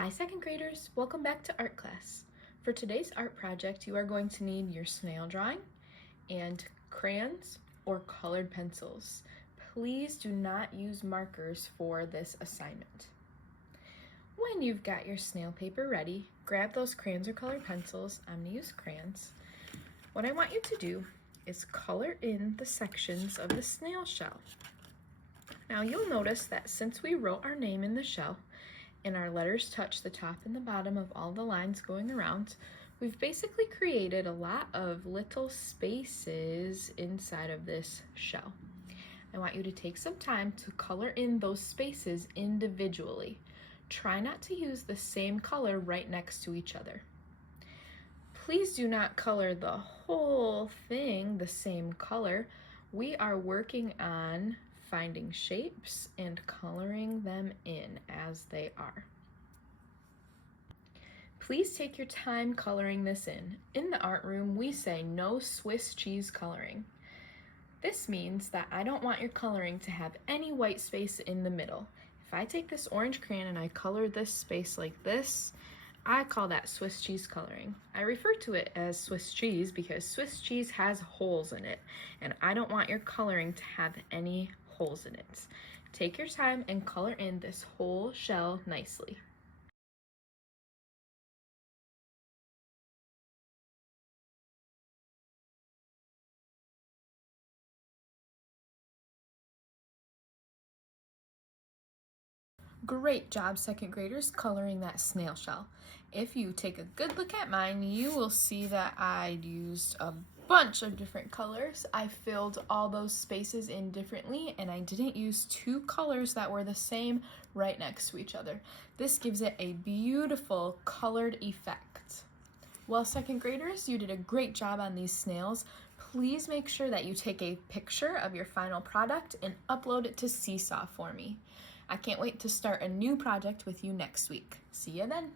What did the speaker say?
Hi second graders, welcome back to art class. For today's art project, you are going to need your snail drawing and crayons or colored pencils. Please do not use markers for this assignment. When you've got your snail paper ready, grab those crayons or colored pencils. I'm gonna use crayons. What I want you to do is color in the sections of the snail shell. Now you'll notice that since we wrote our name in the shell, and our letters touch the top and the bottom of all the lines going around, we've basically created a lot of little spaces inside of this shell. I want you to take some time to color in those spaces individually. Try not to use the same color right next to each other. Please do not color the whole thing the same color. We are working on finding shapes and coloring them in as they are. Please take your time coloring this in. In the art room, we say no Swiss cheese coloring. This means that I don't want your coloring to have any white space in the middle. If I take this orange crayon and I color this space like this, I call that Swiss cheese coloring. I refer to it as Swiss cheese because Swiss cheese has holes in it, and I don't want your coloring to have any holes in it. Take your time and color in this whole shell nicely. Great job, second graders, coloring that snail shell. If you take a good look at mine, you will see that I used a bunch of different colors. I filled all those spaces in differently, and I didn't use two colors that were the same right next to each other. This gives it a beautiful colored effect. Well, second graders, you did a great job on these snails. Please make sure that you take a picture of your final product and upload it to Seesaw for me. I can't wait to start a new project with you next week. See you then.